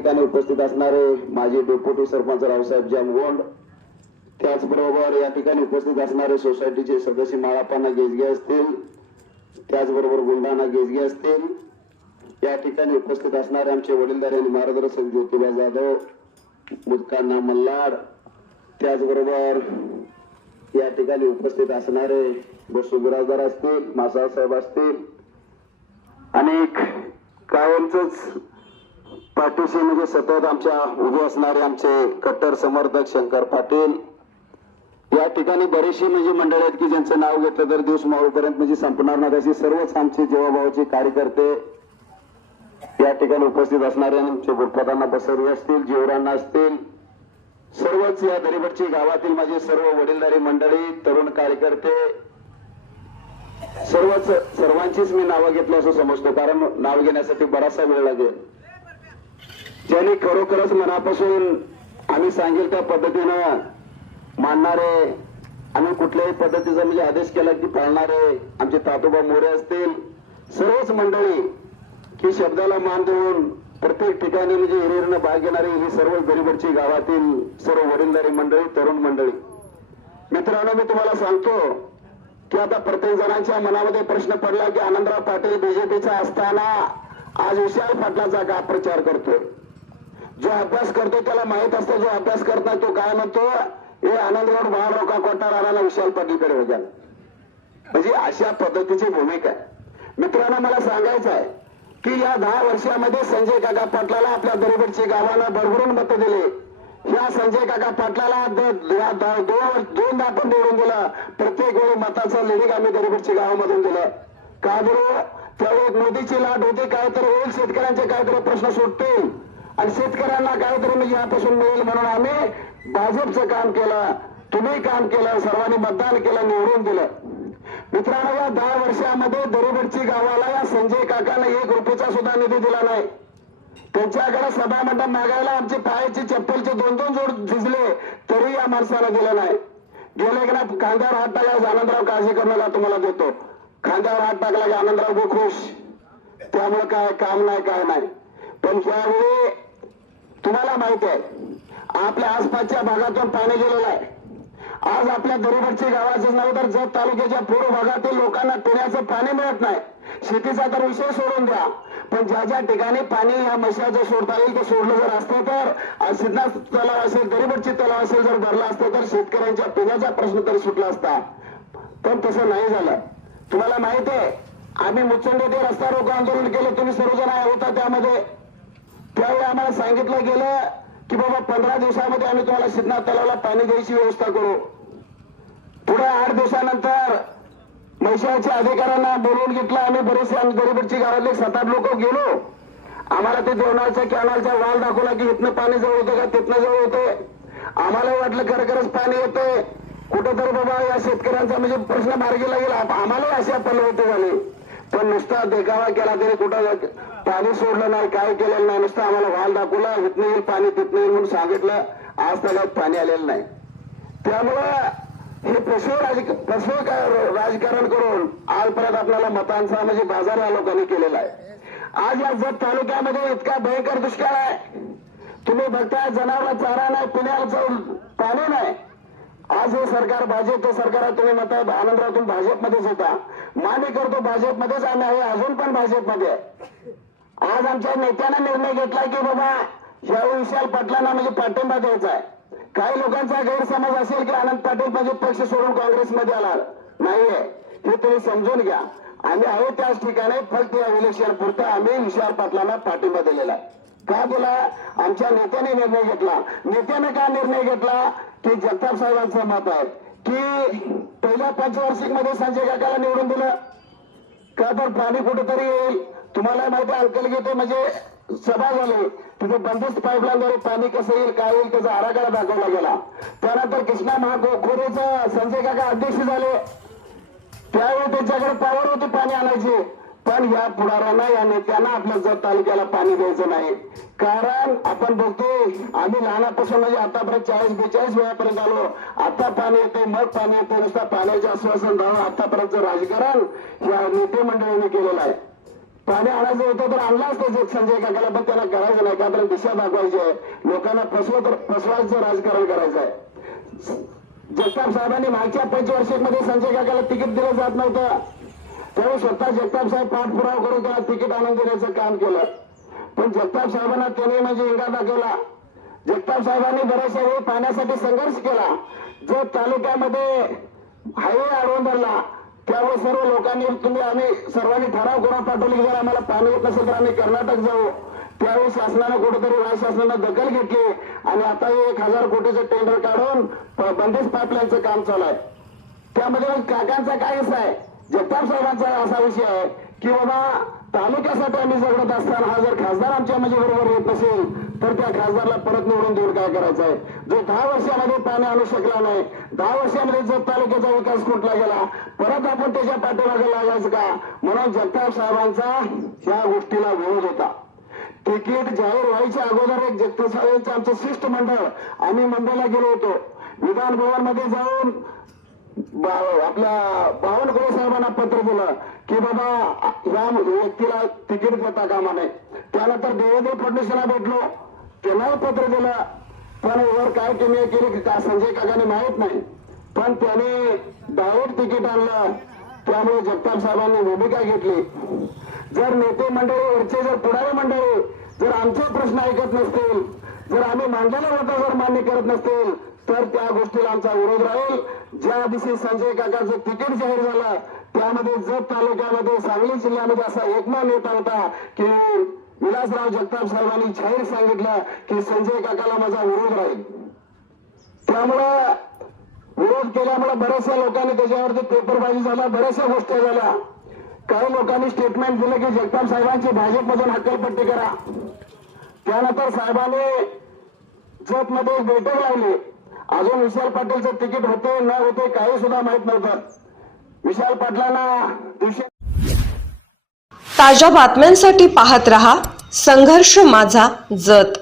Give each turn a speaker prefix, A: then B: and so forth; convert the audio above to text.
A: ठिकाणी उपस्थित असणारे माजी डेप्युटी सरपंच रावसाहेब जामगोंड त्याचबरोबर या ठिकाणी उपस्थित असणारे सोसायटीचे सदस्य माळापांना गेजगे असतील त्याचबरोबर गुंडांना गेजगे असतील या ठिकाणी उपस्थित असणारे आमचे वडीलधारी आणि मार्गदर्शक ज्योतिबा जाधव मुदकांना मल्हार त्याचबरोबर या ठिकाणी उपस्थित असणारे बसुबिराजदार असतील मासाळ साहेब असतील अनेक कायमच पाठीशी म्हणजे सतत आमच्या उभे असणारे आमचे कट्टर समर्थक शंकर पाटील. या ठिकाणी बरेचशी म्हणजे मंडळी आहेत की ज्यांचं नाव घेतलं तर दिवस मावळपर्यंत म्हणजे संपणार नाही. अशी सर्वच आमचे जेवाभावाचे कार्यकर्ते या ठिकाणी उपस्थित असणारे आमचे गुरुपदांना बसरी असतील जेवरांना असतील. सर्वच या दरीबडची गावातील माझे सर्व वडीलधारी मंडळी तरुण कार्यकर्ते. सर्वच सर्वांचीच मी नावं घेतलं असं समजतो कारण नाव घेण्यासाठी बराचसा वेळ लागेल. ज्यांनी खरोखरच मनापासून आम्ही सांगेल त्या पद्धतीनं मानणारे आणि कुठल्याही पद्धतीचा म्हणजे आदेश केला की पाळणारे आमचे तातोबा मोरे असतील सर्वच मंडळी की शब्दाला मान देऊन प्रत्येक ठिकाणी म्हणजे हिरिरीनं भाग घेणारी ही सर्व गरीबरची गावातील सर्व वडीलधारी मंडळी तरुण मंडळी. मित्रांनो मी तुम्हाला सांगतो की आता प्रत्येक जणांच्या मनामध्ये प्रश्न पडला की आनंदराव पाटील बीजेपीचा असताना आज विशाल पाटलाचा का प्रचार करतोय? जो अभ्यास करतो त्याला माहीत असतं जो अभ्यास करत नाही तो काय म्हणतो हे आनंदगड बाळराव का राणाला विशाल पाटीलकडे होत्या म्हणजे अशा पद्धतीची भूमिका आहे. मित्रांनो मला सांगायचं आहे की या दहा वर्षामध्ये संजय काका पाटलाला आपल्या दरिबडची गावाला भरभरून मत दिले. या संजय काका पाटलाला दोनदा आपण निवडून दिलं. प्रत्येक वेळी मताचं लिडिंग आम्ही दरिबडची गावामधून दिलं. का बरं? त्यावेळी मोदीची लाट होती काय तर होईल शेतकऱ्यांचे काय तरी प्रश्न सुटतील. आणि शेतकऱ्यांना काहीतरी म्हणजे यापासून मिळेल म्हणून आम्ही भाजपचं काम केलं तुम्ही काम केलं सर्वांनी मतदान केलं निवडून दिलं. मित्रांनो या दहा वर्षामध्ये दरीबडची गावाला या संजय काकाने एक रुपयाचा सुद्धा निधी दिला नाही. त्यांच्याकडे सभा मंडप मागायला आमचे पायाचे चप्पलचे दोन दोन जोड झिजले तरी या माणसाला दिलं नाही. गेले की ना खांद्यावर हात टाकला आनंदराव काळजी करण्याला तुम्हाला देतो. खांद्यावर हात टाकला की आनंदराव खुश त्यामुळे काय काम नाही काय नाही. पण ज्यावेळी तुम्हाला माहीत आहे आपल्या आसपासच्या भागातून पाणी गेलेलं आहे. आज आपल्या गरीबडचे गावाचं नाव तर जत तालुक्याच्या पूर्व भागातील लोकांना पिण्याचं पाणी मिळत नाही. शेतीचा तर विषय सोडून द्या. पण ज्या ज्या ठिकाणी पाणी या मशाचं सोडता येईल ते सोडलं जर असतं तर आज तलाव असेल गरीबडची तलाव असेल जर भरला असतं तर शेतकऱ्यांच्या पिण्याचा प्रश्न तरी सुटला असता. पण तसं नाही झालं. तुम्हाला माहीत आहे आम्ही मुचंड ते रस्ता रोको आंदोलन केलं तुम्ही सर्वजण होता त्यामध्ये. त्यावेळी आम्हाला सांगितलं गेलं की बाबा पंधरा दिवसामध्ये आम्ही तुम्हाला सिद्धनाथ तलावला पाणी द्यायची व्यवस्था करू. पुढे आठ दिवसानंतर म्हैशाळच्या अधिकाऱ्यांना बोलवून घेतलं. आम्ही बरेचसे आम्ही गरीबडची गावातले सात आठ लोक गेलो. आम्हाला ते देवनारच्या कॅनलचा वाल दाखवला की इथनं पाणी जवळ होतं का? तिथनं जवळ होते. आम्हाला वाटलं खरखरच पाणी येते कुठं तर बाबा या शेतकऱ्यांचा म्हणजे प्रश्न मार्गी लागेल. आम्हालाही अशा होते झाली. पण नुसता देखावा केला तरी कुठं पाणी सोडलं नाही काय केलेलं नाही नुसतं आम्हाला वाल दाखवला इथनं येईल पाणी तिथनं येईल म्हणून सांगितलं. आज त्याला पाणी आलेलं नाही. त्यामुळं हे पशु राज पशु राजकारण करून आजपर्यंत आपल्याला मतांचा म्हणजे बाजार या लोकांनी केलेला आहे. आज या जत तालुक्यामध्ये इतका भयंकर दुष्काळ आहे. तुम्ही बघताय जनावर चारा नाही पिण्याचं पाणी नाही. आज हे सरकार भाजपचं सरकार आहे तुम्ही म्हणताय आनंदराव तुम्ही भाजपमध्येच होता. मान्य करतो भाजपमध्येच आम्ही आहे अजून पण भाजपमध्ये आहे. आज आमच्या नेत्यानं निर्णय घेतला की बाबा यावेळी विशाल पाटलांना म्हणजे पाठिंबा द्यायचा आहे. काही लोकांचा गैरसमज असेल की आनंद पाटील म्हणजे पक्ष सोडून काँग्रेसमध्ये आला नाहीये. हे तुम्ही समजून घ्या. आम्ही आहे त्याच ठिकाणी फक्त या इलेक्शन पुरतं आम्ही विशाल पाटलांना पाठिंबा दिलेला आहे. का बोला? आमच्या नेत्याने निर्णय घेतला. नेत्याने का निर्णय घेतला? की जगताप साहेबांचं मत आहे. की पहिल्या पंचवार्षिकमध्ये संजय काकाला निवडून दिलं. का तर प्राणी कुठेतरी येईल? तुम्हाला माहिती आहे अंकल घेतो म्हणजे सभा झाली. तिथे बंदिस्त पाईपलाईनद्वारे पाणी कसं येईल काय येईल त्याचा आराखडा दाखवला गेला. त्यानंतर कृष्णा महाखोरेचं संजय काका अध्यक्ष झाले. त्यावेळी त्यांच्याकडे पॉवर होती पाणी आणायची. पण या पुढाऱ्यांना या नेत्यांना आपल्या जत तालुक्याला पाणी द्यायचं नाही. कारण आपण बघतोय आम्ही लहानापासून म्हणजे आतापर्यंत चाळीस बेचाळीस वेळापर्यंत आलो. आता पाणी येते मग पाणी येते नुसतं पाण्याचे आश्वासन द्यावं. आतापर्यंत राजकारण या नेते मंडळीने केलेलं आहे. पाणी आणायचं होतं तर आणलाच असतं संजय काकाला पण त्यांना करायचं नाही का तर दिशा दाखवायची आहे. लोकांना फसव तर फसवायचं राजकारण करायचं आहे. जगताप साहेबांनी मागच्या पंचवार्षिकमध्ये संजय काकाला तिकीट दिलं जात नव्हतं. त्यावेळी स्वतः जगताप साहेब पाठपुरावा करून त्याला तिकीट आणून देण्याचं काम केलं. पण जगताप साहेबांना त्यांनी म्हणजे इंगा दाखवला. जगताप साहेबांनी बऱ्याचशा वेळी पाण्यासाठी संघर्ष केला. जो तालुक्यामध्ये हायवे अडवून धरला त्यावेळी सर्व लोकांनी तुम्ही आम्ही सर्वांनी ठराव करून पाठवले की जर आम्हाला पाणी येत नसेल तर आम्ही कर्नाटक जाऊ. त्यावेळी शासनानं कुठेतरी राज्य शासनानं दखल घेतली आणि आता एक हजार कोटीचं टेंडर काढून बंदिस्त पाईपलाईनचं काम चालू आहे. त्यामध्ये काकांचा काय हिस्सा आहे? जगताप साहेबांचा असा विषय आहे की बाबा तालुक्यासाठी आम्ही जगडत असताना हा जर खासदार आमच्या म्हणजे बरोबर येत नसेल तर त्या खासदारला परत निवडून देऊन काय करायचं आहे? जो दहा वर्षामध्ये पाणी आणू शकला नाही दहा वर्षामध्ये जर तालुक्याचा विकास कुठला गेला परत आपण त्याच्या पाठीमागे लागायचं का? म्हणून जगताप साहेबांचा ह्या गोष्टीला विरोध होता. तिकीट जाहीर व्हायच्या अगोदर एक जगताप साहेबांचं आमचं शिष्टमंडळ आम्ही मुंबईला गेलो होतो. विधान भवनमध्ये जाऊन आपल्या पत्र की बाबा या व्यक्तीला तिकीट देता कामा नये. त्यानंतर देवेंद्र फडणवीसांना भेटलो. त्याला पत्र दिलं. पण वर काय कमी केली का संजय काकाने माहीत नाही. पण त्याने डायरेक्ट तिकीट आणलं. त्यामुळे जगताप साहेबांनी भूमिका घेतली. जर नेते मंडळी वरचे जर पुढारी मंडळी जर आमचे प्रश्न ऐकत नसतील जर आम्ही मांडलेला होता जर मान्य करत नसतील तर त्या गोष्टीला आमचा विरोध राहील. ज्या दिवशी संजय काकाचं तिकीट जाहीर झालं त्यामध्ये जत तालुक्यामध्ये सांगली जिल्ह्यामध्ये असा एकमा नेता होता की विलासराव जगताप साहेबांनी जाहीर सांगितलं की संजय काकाला माझा विरोध राहील. त्यामुळं विरोध केल्यामुळे बऱ्याचशा लोकांनी त्याच्यावरती पेपरबाजी झाला बऱ्याचशा गोष्टी झाल्या. काही लोकांनी स्टेटमेंट दिलं की जगताप साहेबांची भाजपमधून हक्कलपट्टी करा. त्यानंतर साहेबांनी जतमध्ये बैठक लावली. अजून विशाल पाटीलचं तिकीट होते न होते काही सुद्धा माहीत नव्हतं. विशाल पाटलांना दिवशी
B: ताज्या बातम्यांसाठी पाहत रहा संघर्ष माझा जत.